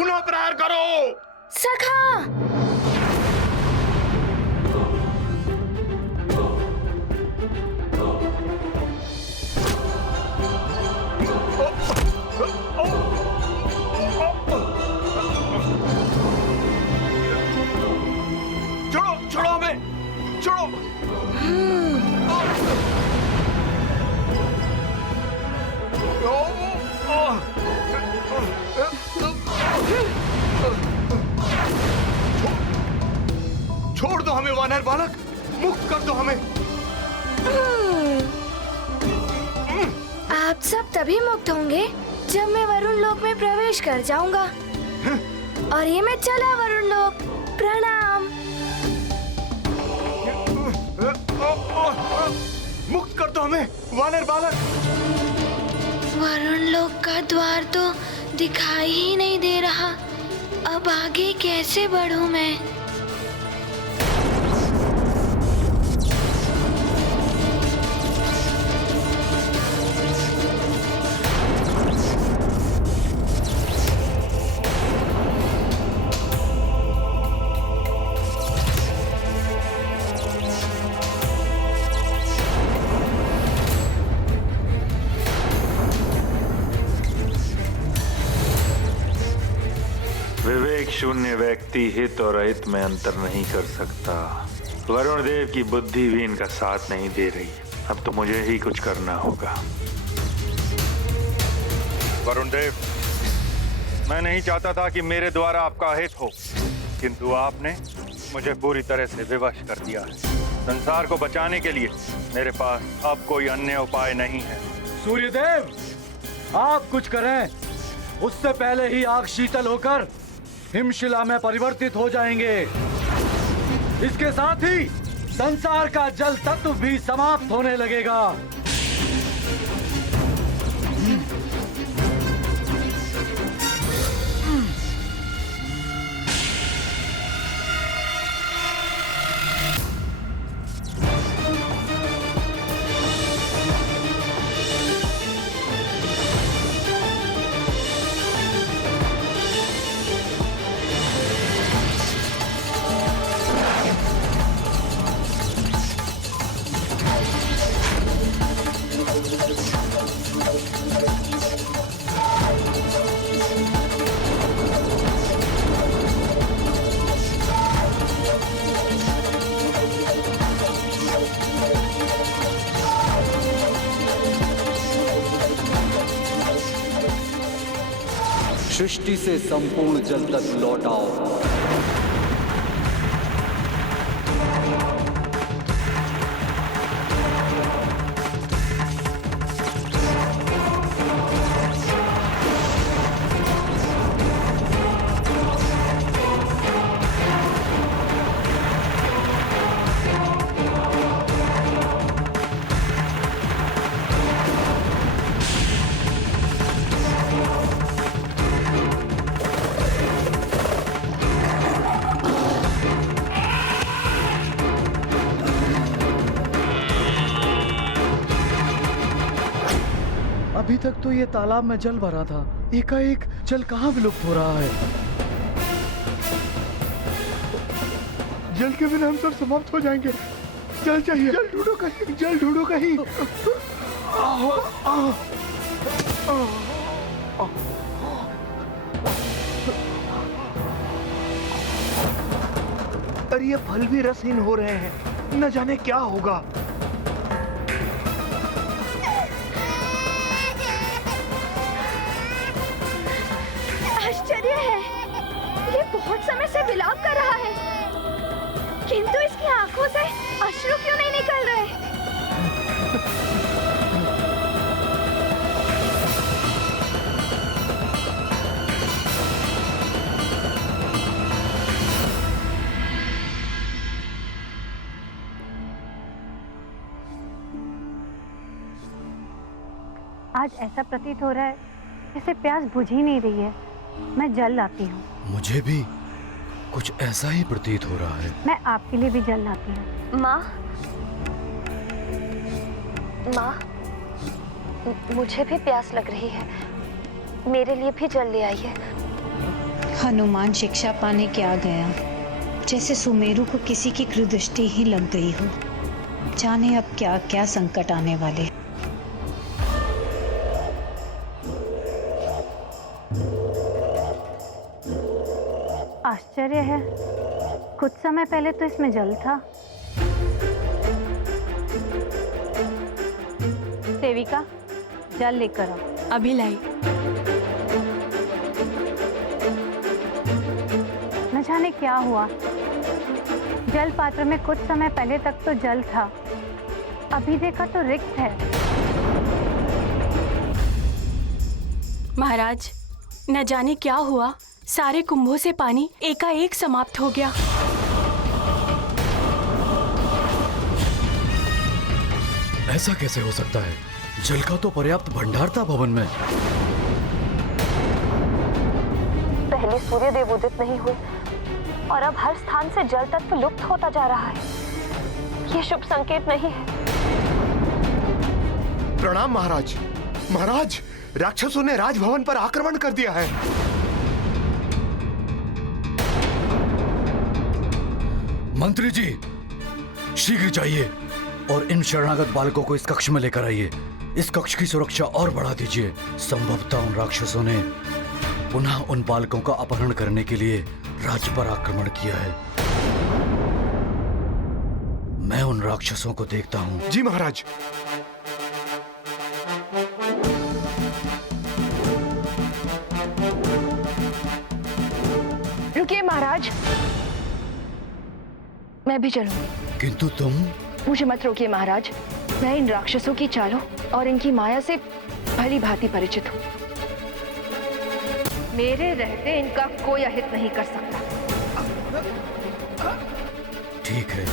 पुनः प्रहार करो। सखा! छोड़ो छोड़ो हमें, छोड़ो। छोड़ दो हमें वानर बालक, मुक्त कर दो हमें। आप सब तभी मुक्त होंगे जब मैं वरुण लोक में प्रवेश कर जाऊंगा। और ये मैं चला वरुण लोक। प्रणाम। मुक्त कर दो हमें वानर बालक। वरुण लोक का द्वार तो दिखाई ही नहीं दे रहा। अब आगे कैसे बढ़ूं मैं? विवेक शून्य व्यक्ति हित और अहित में अंतर नहीं कर सकता। वरुण देव की बुद्धि भी इनका साथ नहीं दे रही। अब तो मुझे ही कुछ करना होगा। वरुण देव, मैं नहीं चाहता था कि मेरे द्वारा आपका हित हो, किंतु आपने मुझे पूरी तरह से विवश कर दिया है। संसार को बचाने के लिए मेरे पास अब कोई अन्य उपाय नहीं है। सूर्यदेव, आप कुछ करें, उससे पहले ही आग शीतल होकर हिमशिला में परिवर्तित हो जाएंगे। इसके साथ ही संसार का जल तत्व भी समाप्त होने लगेगा। सृष्टि से संपूर्ण जल तक लौटाओ। अभी तक तो ये तालाब में जल भरा था, एकाएक जल कहाँ विलुप्त हो रहा है? जल के बिना हम सब समाप्त हो जाएंगे। जल चाहिए, जल ढूंढो कहीं, जल ढूंढो कहीं। अरे ये फल भी रसहीन हो रहे हैं, न जाने क्या होगा। आश्चर्य है, ये बहुत समय से विलाप कर रहा है, किंतु इसकी आंखों से अश्रु क्यों नहीं निकल रहे? आज ऐसा प्रतीत हो रहा है जैसे प्यास बुझ ही नहीं रही है। मैं जल लाती हूँ। मुझे भी कुछ ऐसा ही प्रतीत हो रहा है। मैं आपके लिए भी जल लाती हूँ। माँ, माँ, मुझे भी प्यास लग रही है, मेरे लिए भी जल ले आइए। हनुमान शिक्षा पाने क्या गया, जैसे सुमेरु को किसी की कुदृष्टि ही लग गई हो। जाने अब क्या क्या संकट आने वाले। आश्चर्य है, कुछ समय पहले तो इसमें जल था। सेविका, जल लेकर आओ। अभी लाई। न जाने क्या हुआ, जल पात्र में कुछ समय पहले तक तो जल था, अभी देखा तो रिक्त है। महाराज, न जाने क्या हुआ, सारे कुंभों से पानी एकाएक समाप्त हो गया। ऐसा कैसे हो सकता है? जल का तो पर्याप्त भंडार था भवन में। पहले सूर्य देव उदित नहीं हुए और अब हर स्थान से जल तत्व लुप्त होता जा रहा है। ये शुभ संकेत नहीं है। प्रणाम महाराज। महाराज, राक्षसों ने राजभवन पर आक्रमण कर दिया है। मंत्री जी, शीघ्र जाइए और इन शरणागत बालकों को इस कक्ष में लेकर आइए। इस कक्ष की सुरक्षा और बढ़ा दीजिए। संभवतः उन राक्षसों ने पुनः उन बालकों का अपहरण करने के लिए राज्य पर आक्रमण किया है। मैं उन राक्षसों को देखता हूँ। जी महाराज। रुकिए महाराज, मैं भी चलूंगी। किंतु तुम? मुझे मत रोकिए महाराज, मैं इन राक्षसों की चालों और इनकी माया से भली भांति परिचित हूँ। मेरे रहते इनका कोई अहित नहीं कर सकता। ठीक है।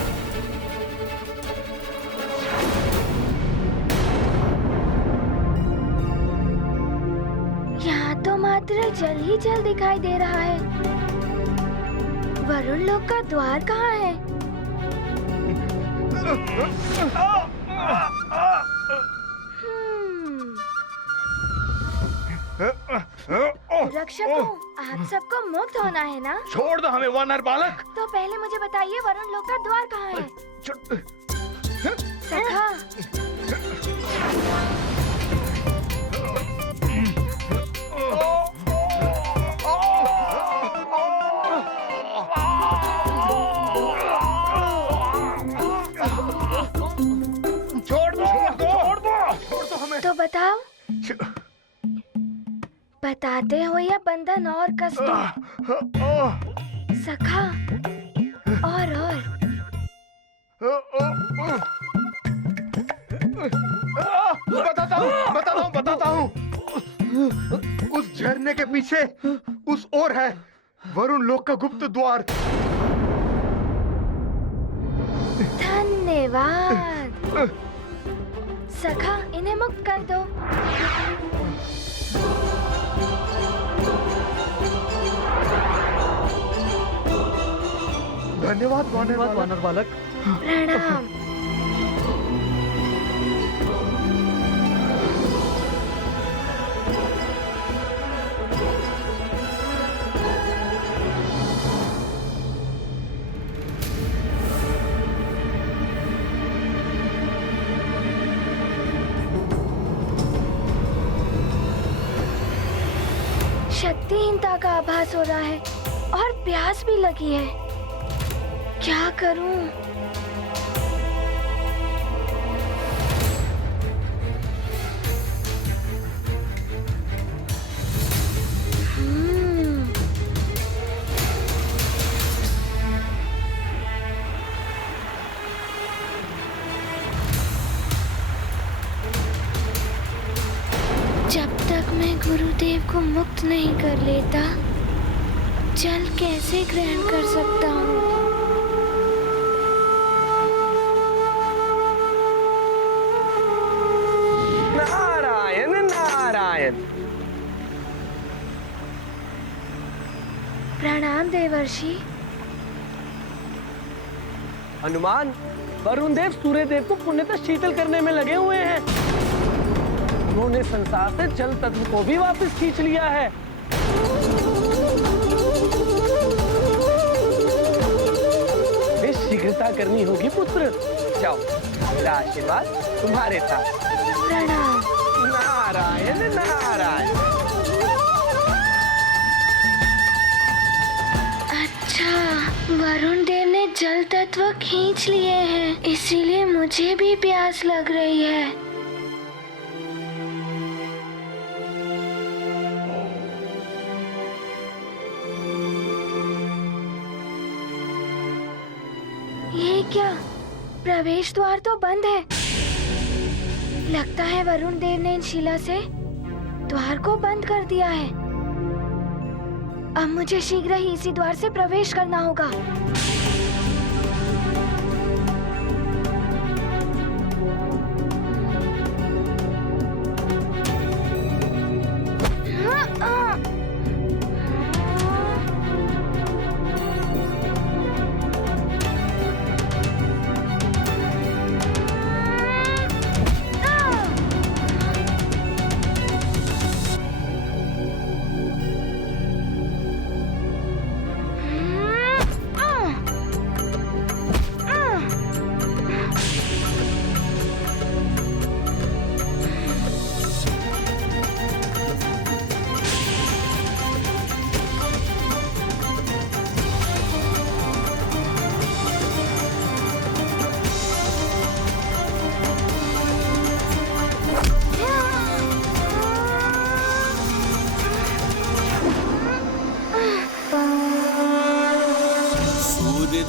यहाँ तो मात्र जल ही जल दिखाई दे रहा है। वरुण लोक का द्वार कहाँ है? रक्षकों, आप सबको मुक्त होना है ना? छोड़ दो हमें वानर बालक। तो पहले मुझे बताइए, वरुण लोक का द्वार कहाँ है? सखा, तो बताओ, बताते हो या बंधन और कष्ट? सखा, और बताता हूँ। उस झरने के पीछे उस ओर है वरुण लोक का गुप्त द्वार। धन्यवाद। सखा, इन्हें मुक्त कर दो। धन्यवाद वानर बालक। प्रणाम। शक्तिहीनता का आभास हो रहा है और प्यास भी लगी है। क्या करूं? जब तक मैं गुरुदेव को मुक्त नहीं कर लेता, जल कैसे ग्रहण कर सकता हूँ? नारायण नारायण। प्रणाम देवर्षि। हनुमान, वरुण देव सूर्य देव को पुण्यतः शीतल करने में लगे हुए हैं। उन्होंने संसार से जल तत्व को भी वापस खींच लिया है। करनी होगी पुत्र। जाओ, मेरा आशीर्वाद तुम्हारे साथ। प्रणाम। नारायण नारायण। अच्छा, वरुण देव ने जल तत्व खींच लिए हैं, इसीलिए मुझे भी प्यास लग रही है। ये क्या? प्रवेश द्वार तो बंद है। लगता है वरुण देव ने इन शिला से द्वार को बंद कर दिया है। अब मुझे शीघ्र ही इसी द्वार से प्रवेश करना होगा।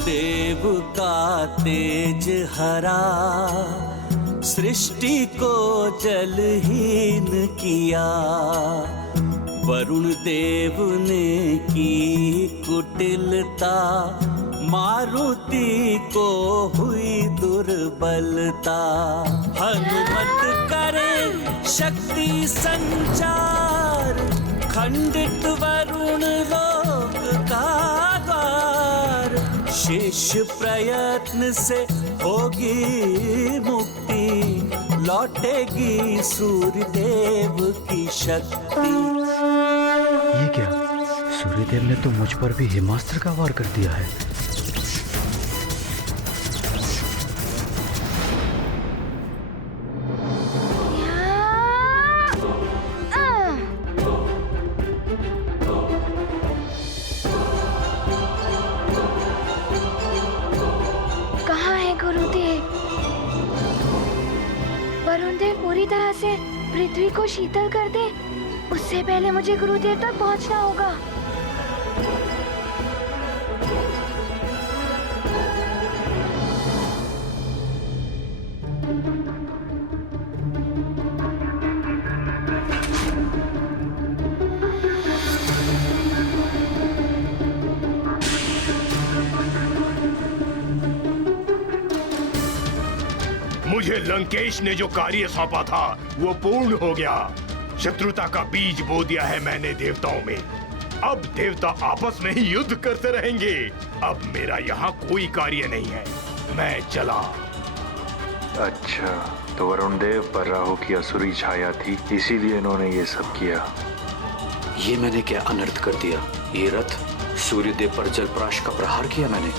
देव का तेज हरा, सृष्टि को जलहीन किया। वरुण देव ने की कुटिलता, मारुति को हुई दुर्बलता। हनुमत करे शक्ति संचार, खंडित वरुण लोक का द्वार। शेष प्रयत्न से होगी मुक्ति, लौटेगी सूर्य देव की शक्ति। ये क्या? सूर्यदेव ने तो मुझ पर भी हिमास्त्र का वार कर दिया है। वरुण देव पूरी तरह से पृथ्वी को शीतल कर दे, उससे पहले मुझे गुरुदेव तक पहुंचना होगा। मुझे लंकेश ने जो कार्य सौंपा था वो पूर्ण हो गया। शत्रुता का बीज बो दिया है मैंने देवताओं में। अब देवता आपस में ही युद्ध करते रहेंगे। अब मेरा यहाँ कोई कार्य नहीं है, मैं चला। अच्छा, तो वरुण देव पर राहु की असुरी छाया थी, इसीलिए इन्होंने ये सब किया। ये मैंने क्या अनर्थ कर दिया? ये रथ सूर्यदेव पर जलप्राश का प्रहार किया मैंने।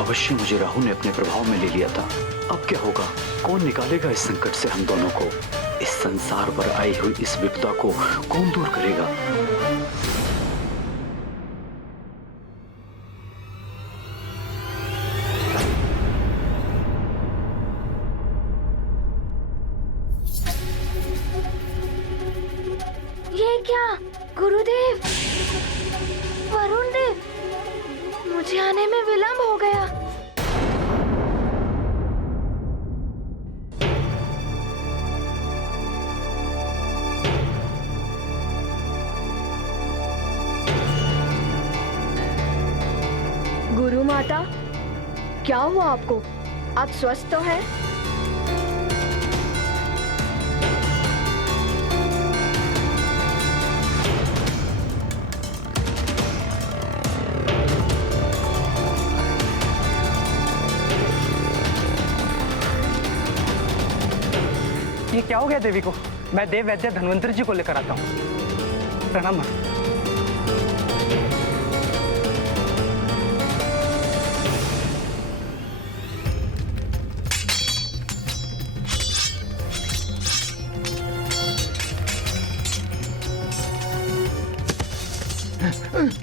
अवश्य मुझे राहु ने अपने प्रभाव में ले लिया था। अब क्या होगा? कौन निकालेगा इस संकट से हम दोनों को? इस संसार पर आई हुई इस विपदा को कौन दूर करेगा? ये क्या? गुरुदेव, वरुण देव, मुझे आने में विलंब हो गया। गुरु माता, क्या हुआ आपको? आप स्वस्थ तो हैं? ये क्या हो गया देवी को? मैं देव वैद्य धन्वंतरी जी को लेकर आता हूँ। प्रणाम महाराज।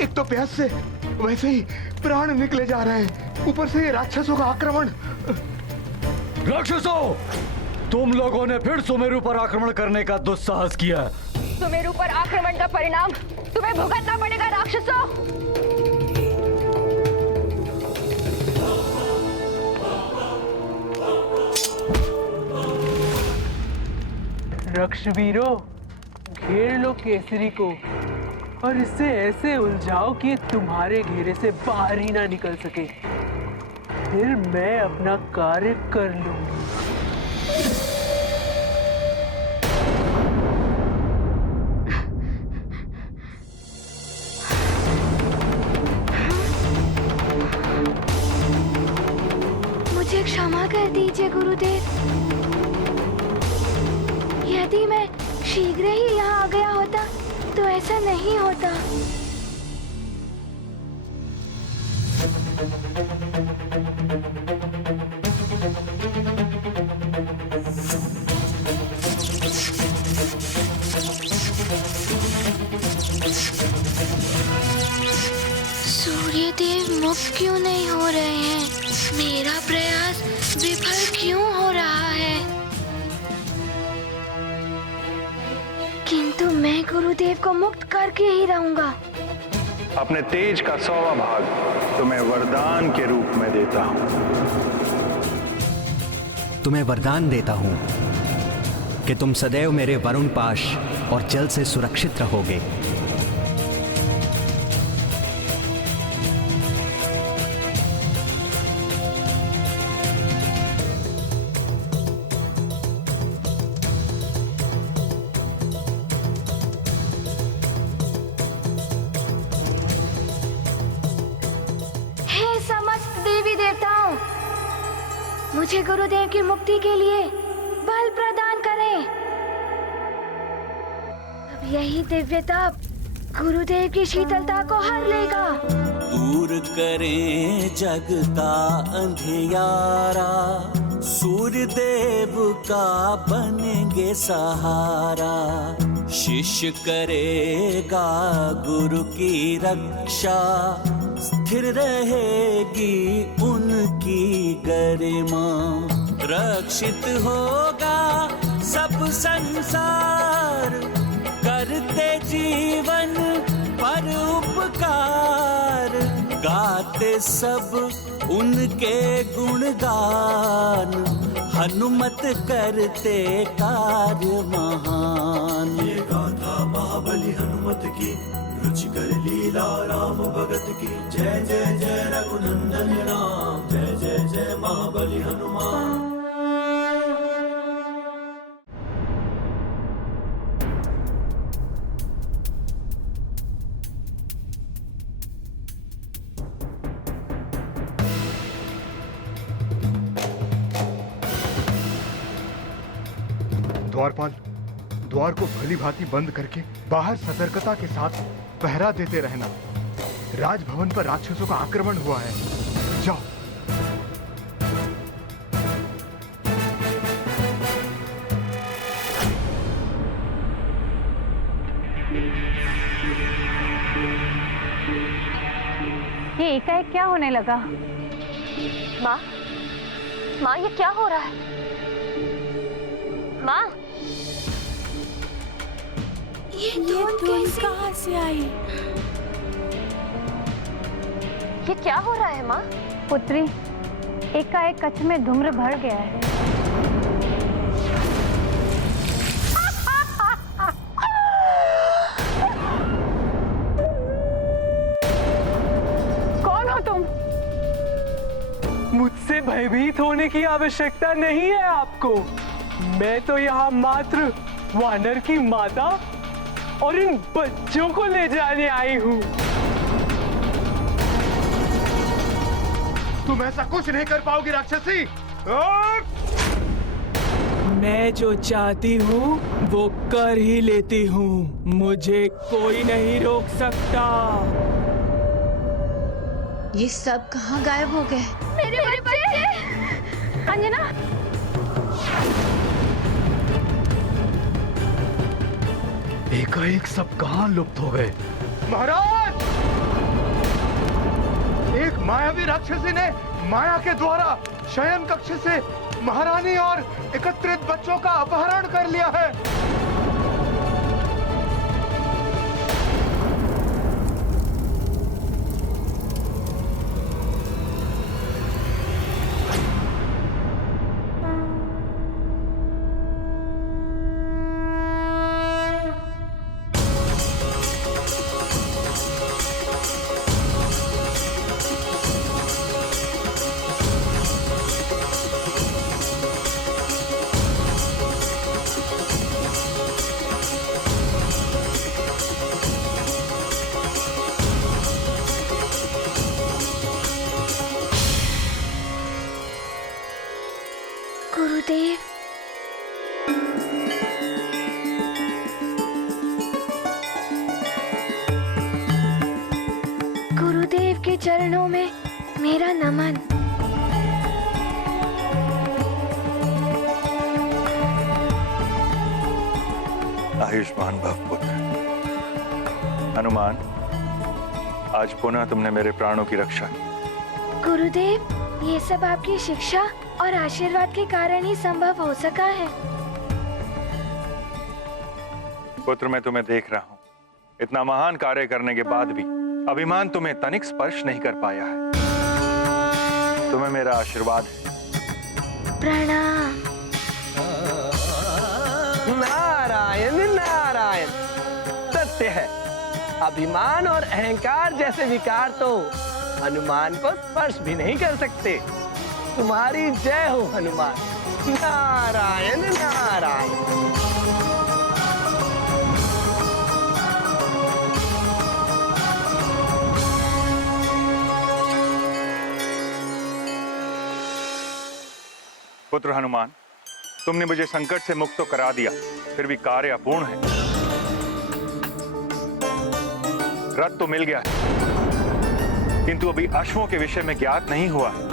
एक तो प्यास से वैसे ही प्राण निकले जा रहे हैं, ऊपर से ये राक्षसों का आक्रमण। राक्षसों, तुम लोगों ने फिर सुमेरु पर आक्रमण करने का दुस्साहस किया। सुमेरु पर आक्रमण का परिणाम तुम्हें भुगतना पड़ेगा राक्षसों। रक्षवीरों, घेर लो केसरी को और इससे ऐसे उलझाओ कि तुम्हारे घेरे से बाहर ही ना निकल सके। फिर मैं अपना कार्य कर लूंगी। मुझे क्षमा कर दीजिए गुरुदेव। यदि मैं शीघ्र ही यहाँ आ गया होता तो ऐसा नहीं होता। सूर्यदेव मुक्त क्यों नहीं हो रहे हैं? मेरा प्रयास विफल क्यों हो रहा है? किंतु मैं गुरुदेव को मुक्त करके ही रहूंगा। अपने तेज का 100वां भाग तुम्हें वरदान के रूप में देता हूं। तुम्हें वरदान देता हूं कि तुम सदैव मेरे वरुण पाश और जल से सुरक्षित रहोगे। मुझे गुरुदेव की मुक्ति के लिए बल प्रदान करें। अब यही दिव्य ताप गुरुदेव की शीतलता को हर लेगा। दूर करें जग का अंधियारा, सूर्य देव का बनेंगे सहारा। शिष्य करेगा गुरु की रक्षा, स्थिर रहेगी उनकी गरिमा। रक्षित होगा सब संसार, करते जीवन पर उपकार। गाते सब उनके गुणगान, हनुमत करते कार्य महान। ये गाथा महाबली हनुमत की, रुचिकर लीला राम भगत की। जय जय जय रघुनंदन राम, जय जय जय महाबली हनुमान। द्वारपाल, द्वार को भली भांति बंद करके बाहर सतर्कता के साथ पहरा देते रहना। राजभवन पर राक्षसों का आक्रमण हुआ है। जाओ। ये एकाएक क्या होने लगा? माँ, माँ ये क्या हो रहा है? माँ, ये धुंध कहाँ से आई? ये क्या हो रहा है माँ? पुत्री, एकाएक कच्छ में धूम्र भर गया है। कौन हो तुम? मुझसे भयभीत होने की आवश्यकता नहीं है आपको। मैं तो यहाँ मात्र वानर की माता और इन बच्चों को ले जाने आई हूँ। तुम ऐसा कुछ नहीं कर पाओगी राक्षसी। मैं जो चाहती हूँ वो कर ही लेती हूँ। मुझे कोई नहीं रोक सकता। ये सब कहाँ गायब हो गए? मेरे बच्चे। अंजना, एकाएक सब कहाँ लुप्त हो गए? महाराज, एक मायावी राक्षसी ने माया के द्वारा शयन कक्ष से महारानी और एकत्रित बच्चों का अपहरण कर लिया है। गुरुदेव, गुरुदेव के चरणों में मेरा नमन। आयुष्मान भव पुत्र। हनुमान, आज पुनः तुमने मेरे प्राणों की रक्षा की। गुरुदेव, ये सब आपकी शिक्षा और आशीर्वाद के कारण ही संभव हो सका है। पुत्र, मैं तुम्हें देख रहा हूँ। इतना महान कार्य करने के बाद भी अभिमान तुम्हें तनिक स्पर्श नहीं कर पाया है। तुम्हें मेरा आशीर्वाद है। प्रणाम। नारायण नारायण। सत्य है, अभिमान और अहंकार जैसे विकार तो हनुमान को स्पर्श भी नहीं कर सकते। तुम्हारी जय हो हनुमान। नारायण नारायण। पुत्र हनुमान, तुमने मुझे संकट से मुक्त तो करा दिया, फिर भी कार्य अपूर्ण है। रथ तो मिल गया है, किंतु अभी अश्वों के विषय में ज्ञात नहीं हुआ है।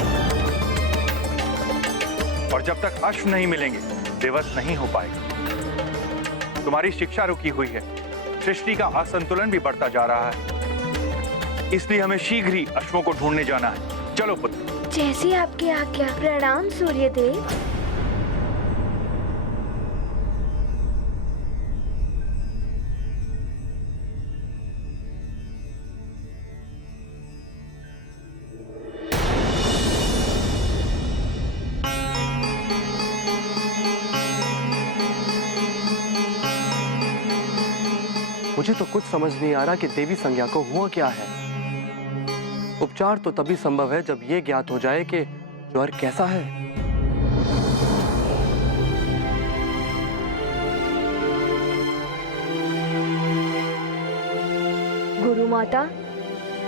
और जब तक अश्व नहीं मिलेंगे, दिवस नहीं हो पाएगा। तुम्हारी शिक्षा रुकी हुई है, सृष्टि का असंतुलन भी बढ़ता जा रहा है। इसलिए हमें शीघ्र ही अश्वों को ढूंढने जाना है। चलो पुत्र। जैसी आपकी आज्ञा। प्रणाम सूर्यदेव। मुझे तो कुछ समझ नहीं आ रहा कि देवी संज्ञा को हुआ क्या है। उपचार तो तभी संभव है जब ये ज्ञात हो जाए कि ज्वर कैसा है। गुरु माता,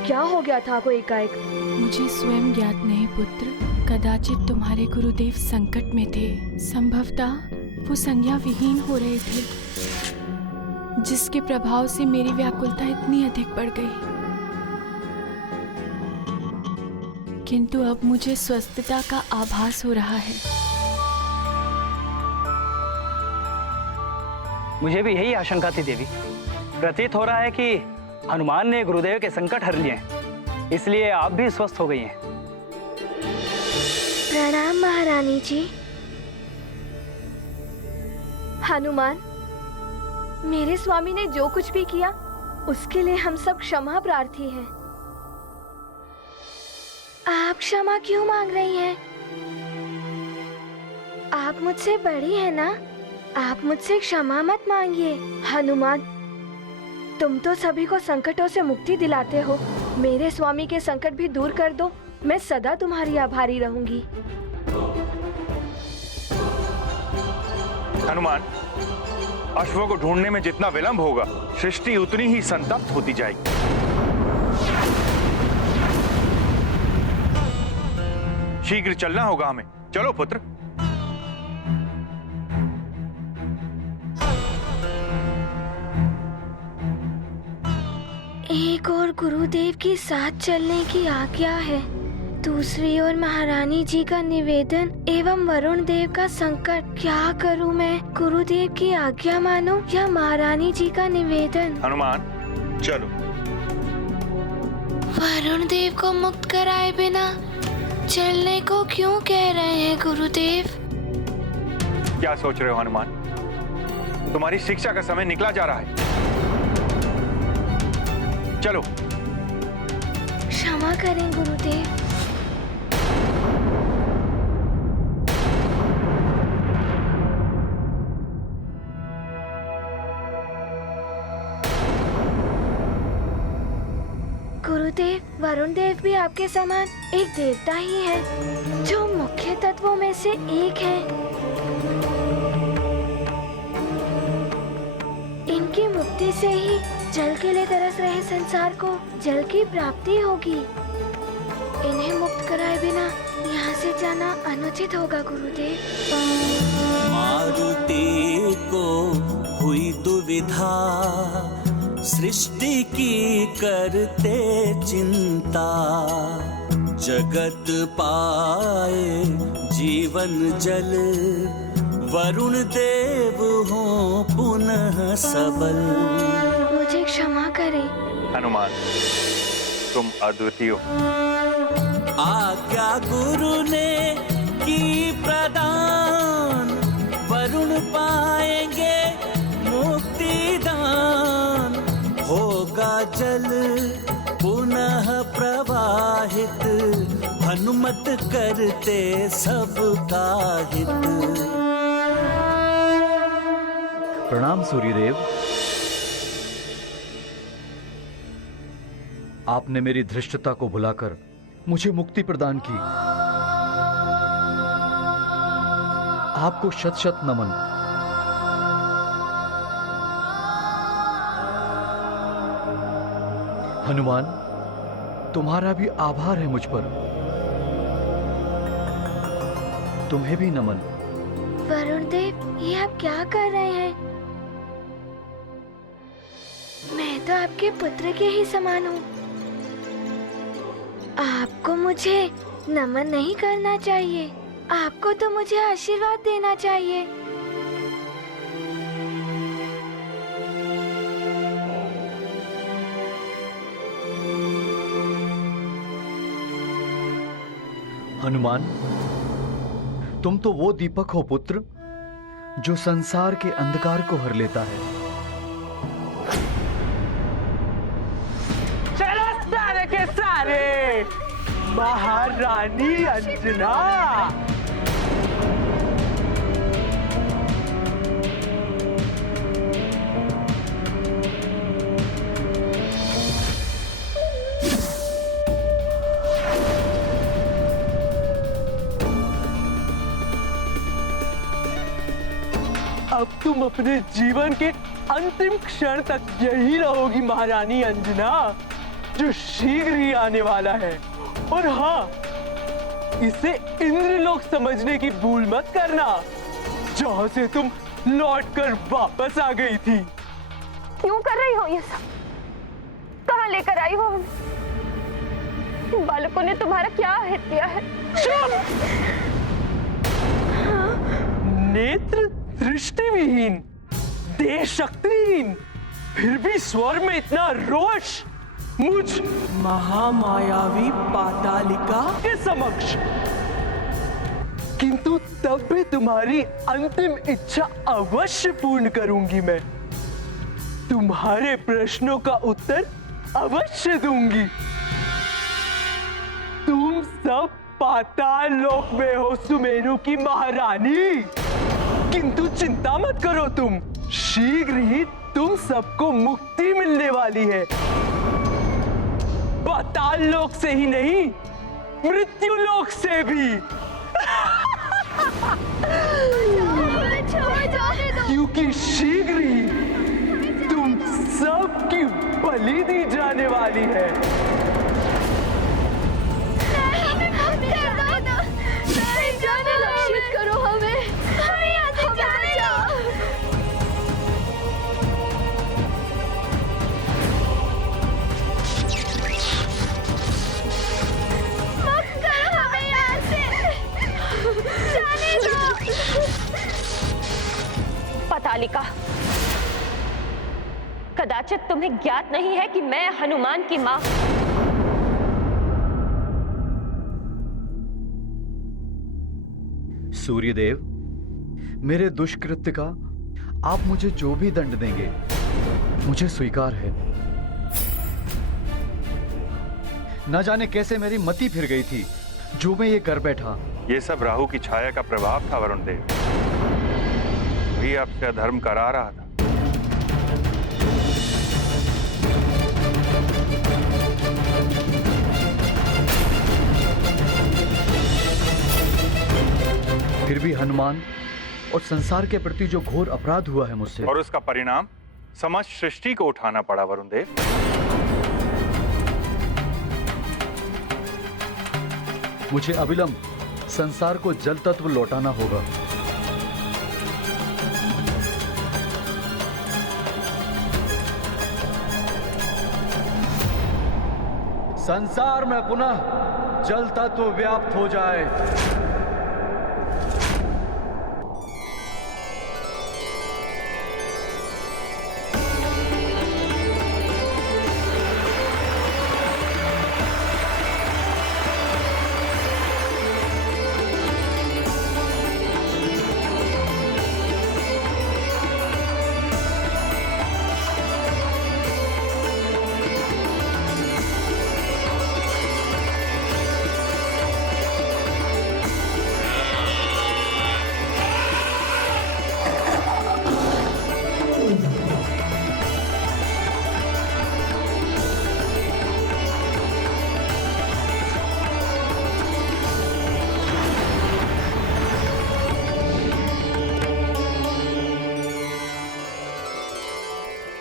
क्या हो गया था आपको एकाएक? मुझे स्वयं ज्ञात नहीं पुत्र। कदाचित तुम्हारे गुरुदेव संकट में थे। संभवतः वो संज्ञा विहीन हो रहे थे, जिसके प्रभाव से मेरी व्याकुलता इतनी अधिक बढ़ गई। किंतु अब मुझे स्वस्थता का आभास हो रहा है। मुझे भी यही आशंका थी देवी। प्रतीत हो रहा है कि हनुमान ने गुरुदेव के संकट हर लिए हैं, इसलिए आप भी स्वस्थ हो गई हैं। प्रणाम महारानी जी। हनुमान, मेरे स्वामी ने जो कुछ भी किया उसके लिए हम सब क्षमा प्रार्थी हैं। आप क्षमा क्यों मांग रही हैं? आप मुझसे बड़ी हैं ना, आप मुझसे क्षमा मत मांगिए। हनुमान, तुम तो सभी को संकटों से मुक्ति दिलाते हो। मेरे स्वामी के संकट भी दूर कर दो, मैं सदा तुम्हारी आभारी रहूंगी। हनुमान, अश्वों को ढूंढने में जितना विलंब होगा, सृष्टि उतनी ही संतप्त होती जाएगी। शीघ्र चलना होगा हमें। चलो पुत्र। एक और गुरुदेव के साथ चलने की आज्ञा है, दूसरी ओर महारानी जी का निवेदन एवं वरुण देव का संकट। क्या करूं मैं? गुरुदेव की आज्ञा मानो या महारानी जी का निवेदन? हनुमान चलो। वरुण देव को मुक्त कराए बिना चलने को क्यों कह रहे हैं गुरुदेव? क्या सोच रहे हो हनुमान? तुम्हारी शिक्षा का समय निकला जा रहा है। चलो। क्षमा करें गुरुदेव। गुरुदेव, वरुण देव भी आपके समान एक देवता ही है, जो मुख्य तत्वों में से एक है। इनकी मुक्ति से ही जल के लिए तरस रहे संसार को जल की प्राप्ति होगी। इन्हें मुक्त कराए बिना यहाँ से जाना अनुचित होगा गुरुदेव। मारुति को हुई दुविधा, सृष्टि की करते चिंता, जगत पाए जीवन जल, वरुण देव हो पुनः सबल। मुझे क्षमा करें हनुमान, तुम अद्वितीय हो। आज्ञा गुरु ने की प्रदान, वरुण पाएंगे मुक्ति दान, होगा जल पुनः प्रवाहित, हनुमत करते सबका हित। प्रणाम सूर्यदेव। आपने मेरी धृष्टता को भुलाकर मुझे मुक्ति प्रदान की। आपको शत शत नमन। हनुमान, तुम्हारा भी आभार है मुझ पर। तुम्हें भी नमन। वरुण देव, ये आप क्या कर रहे हैं? मैं तो आपके पुत्र के ही समान हूँ। आपको मुझे नमन नहीं करना चाहिए, आपको तो मुझे आशीर्वाद देना चाहिए। हनुमान, तुम तो वो दीपक हो पुत्र, जो संसार के अंधकार को हर लेता है। चलो सारे के सारे, महारानी अंजना। अब तुम अपने जीवन के अंतिम क्षण तक यही रहोगी महारानी अंजना, जो शीघ्र ही आने वाला है। और हाँ, इसे इंद्रलोक समझने की भूल मत करना, जहाँ से तुम लौटकर वापस आ गई थी। क्यों कर रही हो ये सब? कहाँ लेकर आई हो? इन बालकों ने तुम्हारा क्या हित किया है? नेत्र दृष्टिविहीन, देह शक्तिहीन, फिर भी स्वर में इतना रोष मुझ महामायावी पातालिका के समक्ष। किंतु तब भी तुम्हारी अंतिम इच्छा अवश्य पूर्ण करूंगी मैं। तुम्हारे प्रश्नों का उत्तर अवश्य दूंगी। तुम सब पाताल लोक में हो सुमेरु की महारानी, किंतु चिंता मत करो तुम, शीघ्र ही तुम सबको मुक्ति मिलने वाली है। पाताल लोक से ही नहीं, मृत्यु लोक से भी। क्योंकि शीघ्र ही तुम सबकी बलि दी जाने वाली है। रक्षित करो हमें, हमें यहाँ से जाने दो। पातालिका। कदाचित तुम्हें ज्ञात नहीं है कि मैं हनुमान की मां। सूर्यदेव, मेरे दुष्कृत्य का आप मुझे जो भी दंड देंगे मुझे स्वीकार है। न जाने कैसे मेरी मति फिर गई थी जो मैं ये कर बैठा। ये सब राहु की छाया का प्रभाव था वरुण देव। वही आपसे अधर्म करा रहा था। फिर भी हनुमान और संसार के प्रति जो घोर अपराध हुआ है मुझसे, और उसका परिणाम समस्त सृष्टि को उठाना पड़ा वरुण देव। मुझे अविलंब संसार को जल तत्व लौटाना होगा। संसार में पुनः जल तत्व व्याप्त हो जाए।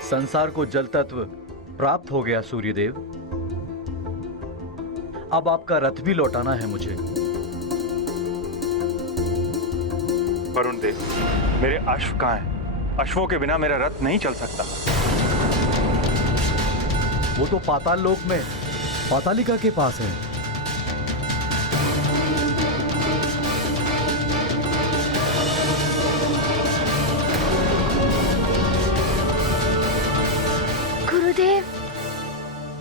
संसार को जल तत्व प्राप्त हो गया सूर्यदेव। अब आपका रथ भी लौटाना है मुझे। वरुण देव, मेरे अश्व कहाँ हैं? अश्वों के बिना मेरा रथ नहीं चल सकता। वो तो पाताल लोक में पातालिका के पास है।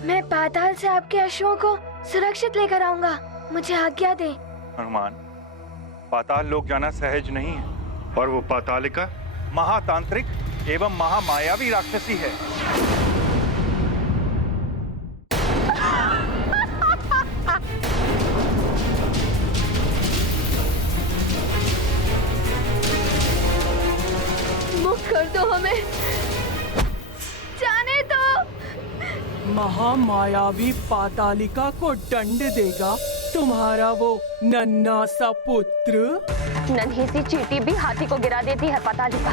मैं पाताल से आपके अश्वों को सुरक्षित लेकर आऊंगा। मुझे आज्ञा दे। हनुमान, पाताल लोक जाना सहज नहीं है, और वो पातालिका महातांत्रिक एवं महामायावी राक्षसी है। मुक्त कर दो हमें, जाने दो। महामायावी पातालिका को दंड देगा तुम्हारा वो नन्हा सा पुत्र। नन्ही सी चींटी भी हाथी को गिरा देती है पातालिका।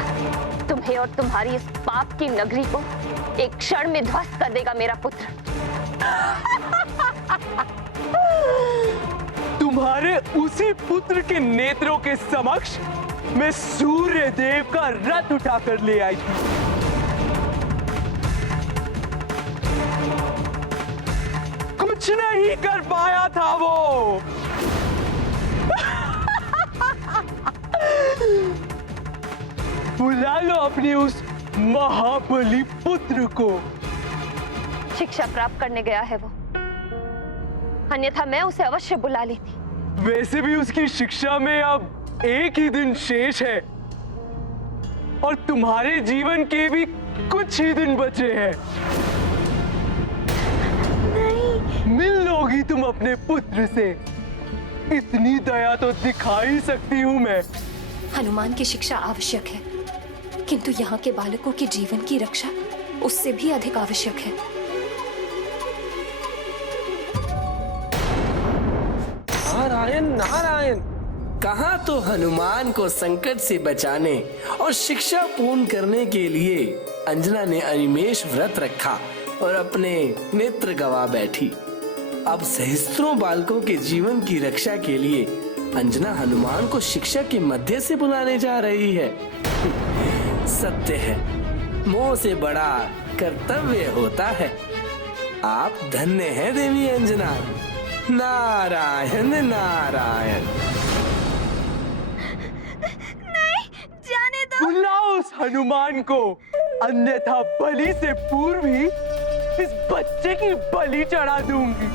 तुम्हें और तुम्हारी इस पाप की नगरी को एक क्षण में ध्वस्त कर देगा मेरा पुत्र। तुम्हारे उसी पुत्र के नेत्रों के समक्ष मैं सूर्य देव का रथ उठाकर ले आई थी। कुछ नहीं कर पाया था वो। बुला लो अपने उस महाबली पुत्र को। शिक्षा प्राप्त करने गया है वो, अन्यथा मैं उसे अवश्य बुला लेती। वैसे भी उसकी शिक्षा में अब एक ही दिन शेष है और तुम्हारे जीवन के भी कुछ ही दिन बचे हैं। नहीं। मिल लोगी तुम अपने पुत्र से, इतनी दया तो दिखा ही सकती हूँ मैं। हनुमान की शिक्षा आवश्यक है, किंतु यहाँ के बालकों के जीवन की रक्षा उससे भी अधिक आवश्यक है। नारायण नारायण। कहाँ तो हनुमान को संकट से बचाने और शिक्षा पूर्ण करने के लिए अंजना ने अनिमेष व्रत रखा और अपने नेत्र गवा बैठी। अब सहस्त्रों बालकों के जीवन की रक्षा के लिए अंजना हनुमान को शिक्षा के मध्य से बुलाने जा रही है। सत्य है, मोह से बड़ा कर्तव्य होता है। आप धन्य हैं देवी अंजना। नारायण नारायण। नहीं, जाने दो। बुलाओ उस हनुमान को, अन्यथा बलि से पूर्व ही इस बच्चे की बलि चढ़ा दूंगी।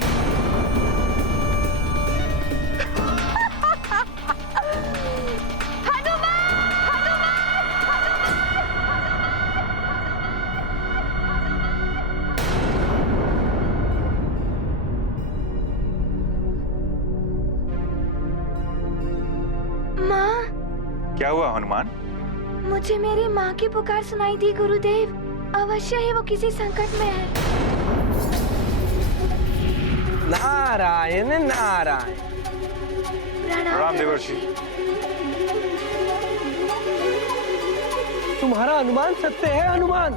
क्या हुआ हनुमान? मुझे मेरी माँ की पुकार सुनाई दी गुरुदेव। अवश्य ही वो किसी संकट में है। नारायण नारायण। प्रणाम देवर्षि। तुम्हारा अनुमान सत्य है हनुमान।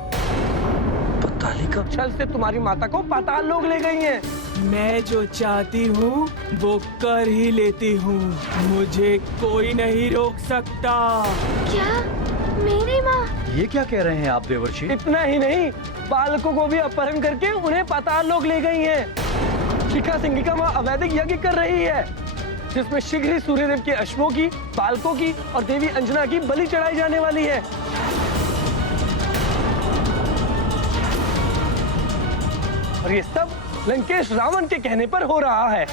पतालिका छल से तुम्हारी माता को पाताल लोक ले गई हैं। मैं जो चाहती हूँ वो कर ही लेती हूँ, मुझे कोई नहीं रोक सकता। क्या मेरी माँ? ये क्या कह रहे हैं आप देवर्षि? इतना ही नहीं, बालकों को भी अपहरण करके उन्हें पाताल लोक ले गई हैं। शिखा सिंगिका माँ अवैधिक यज्ञ कर रही है, जिसमें शीघ्र ही सूर्यदेव के अश्वों की, बालकों की और देवी अंजना की बलि चढ़ाई जाने वाली है। और ये सब लंकेश रावण के कहने पर हो रहा है।